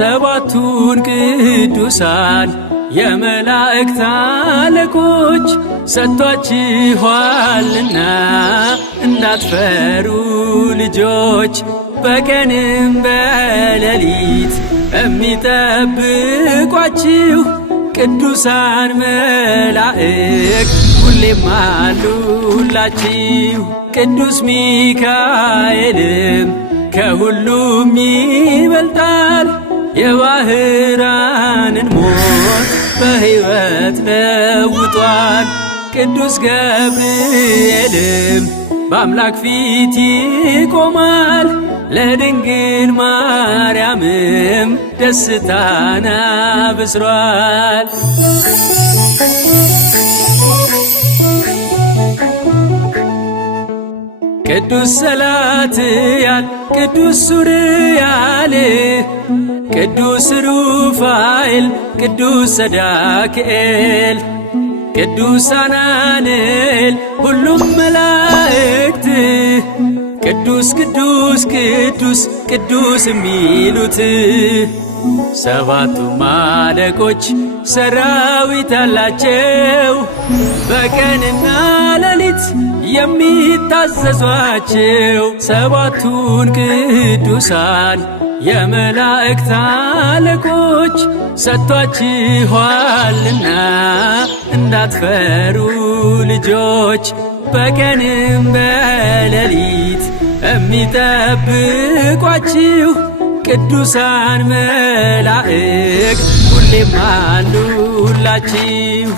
ሰባቱን ቅዱሳን የመላእክት አለቆች ሰጥቷችኋልና እንዳትፈሩ ልጆች። በቀንም በሌሊት የሚጠብቋችሁ ቅዱሳን መላእክት ሁሌም አሉላችሁ። ቅዱስ ሚካኤልም ከሁሉም ይበልጣል፣ የባህራንን ሞት በሕይወት ለውጧል። ቅዱስ ገብርኤልም በአምላክ ፊት ይቆማል፣ ለድንግል ማርያምም ደስታን አብስሯል። ቅዱስ ሰላትያል፣ ቅዱስ ሱርያል፣ ቅዱስ ሩፋኤል፣ ቅዱስ ሰዳክኤል፣ ቅዱስ አናንኤል ሁሉም መላእክት ቅዱስ ቅዱስ ቅዱስ ቅዱስ የሚሉት ሰባቱም አለቆች ሰራዊት አላቸው፣ በቀንና ሌሊት የሚታዘዟቸው። ሰባቱን ቅዱሳን የመላእክት አለቆች ሰጥቷችኋልና እንዳትፈሩ ልጆች። በቀንም በሌሊት የሚጠብቋችሁ ቅዱሳን መላእክት ሁሌም አሉላችሁ።